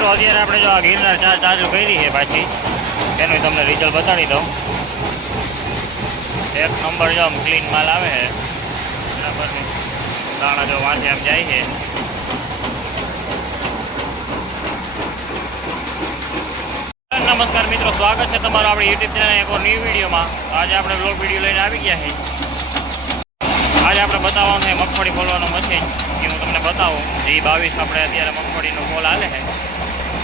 મિત્રો અત્યારે આપણે જો આ ગિરનાર ચાલુ કરી છે પાછી એનું તમને રિઝલ્ટ બતાડી દઉં। એક નંબર જો આમ ક્લીન માલ આવે છે બરાબર ને, દાણા જો વાંચે આમ જાય છે। નમસ્કાર મિત્રો, સ્વાગત છે તમારું આપણે યુટ્યુબ ચેનલ એક ન્યૂ વિડીયોમાં। આજે આપણે બ્લોગ વિડીયો લઈને આવી ગયા છે। આજે આપણે બતાવવાનું છે મગફળી ફોલવાનું મશીન, એ હું તમને બતાવું। G22 આપણે અત્યારે મગફળીનો ફોલ હાલે છે,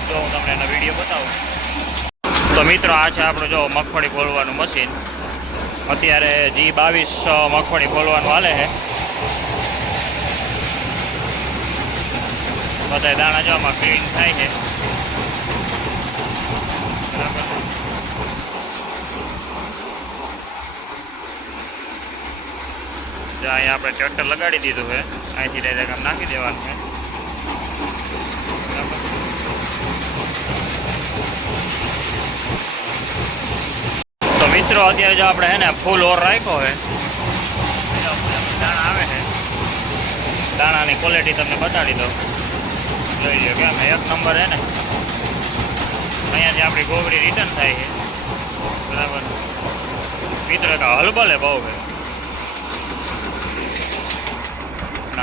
જો હું તમને એનો વિડીયો બતાવું। તો મિત્રો આ છે આપણું જો મગફળી ફોલવાનું મશીન, અત્યારે G22 મગફળી ફોલવાનું હાલે છે। બધા દાણા જો આમાં ક્લીન થાય છે બરાબર। અહીંયા આપણે ટ્રેક્ટર લગાડી દીધું છે, અહીંથી ડાયરેક્ટ આમ નાખી દેવાનું છે બરાબર। તો મિત્રો અત્યારે જો આપણે છે ને ફૂલ ઓર રાખ્યો છે, દાણા આવે છે, દાણાની ક્વોલિટી તમને બતાડી દઉં, જોઈ લો કેમ એક નંબર છે ને। અહીંયાથી આપણી ગોબરી રિટર્ન થાય છે બરાબર। મિત્રો એક હલબલે બહુ છે,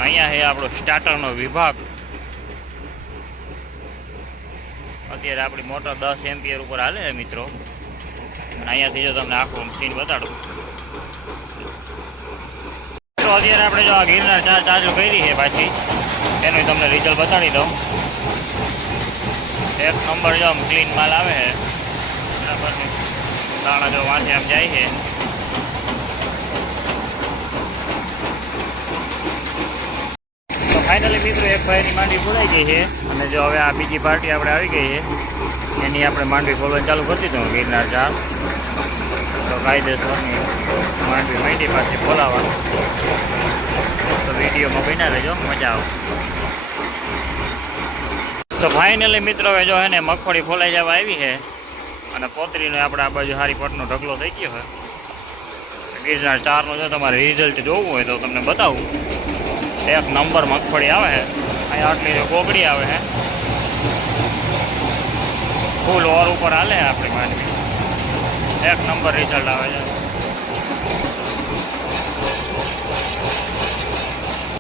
અહીંયા છે આપણો સ્ટાર્ટરનો વિભાગ। અત્યારે આપણી મોટર 10 એમ્પિયર ઉપર હાલે છે મિત્રો, અને અહીંયાથી જો તમને આખું મશીન બતાડું। તો અત્યારે આપણે જો આ ગિરનાર ચાલુ કરી છે પાછી એનું તમને રિઝલ્ટ બતાડી દઉં। એક નંબર જો આમ ક્લીન માલ આવે છે બરાબર ને, દાણા જો વાંચે આમ જાય છે। તો ફાઇનલી મિત્રો એક ભાઈની માંડવી ફોલાઈ ગઈ છે, અને જો હવે આ બીજી પાર્ટી આપણે આવી ગઈ છે, એની આપણે માંડવી ફોલવાનું ચાલુ કરી દીધું ગિરનાર ચાર। તો કાયદેસરની માંડવી માંડી પાછી ફોલાવવાનું, તો વિડીયોમાં બન્યા રહેજો, મજા આવે। તો ફાઇનલી મિત્રો હવે જો હે ને મગફળી ફોલાઈ જવા આવી છે, અને પોતરીનો આપણે આ બાજુ હારી પટનો ઢગલો થઈ ગયો છે। ગિરનાર ચારનું જો તમારે રિઝલ્ટ જોવું હોય તો તમને બતાવું। એક નંબર મગફળી આવે છે, અહીંયા આટલી જો ગોગડી આવે છે, ફૂલ ઓર ઉપર હાલે છે આપણી માંડવી, એક નંબર રિઝલ્ટ આવે છે।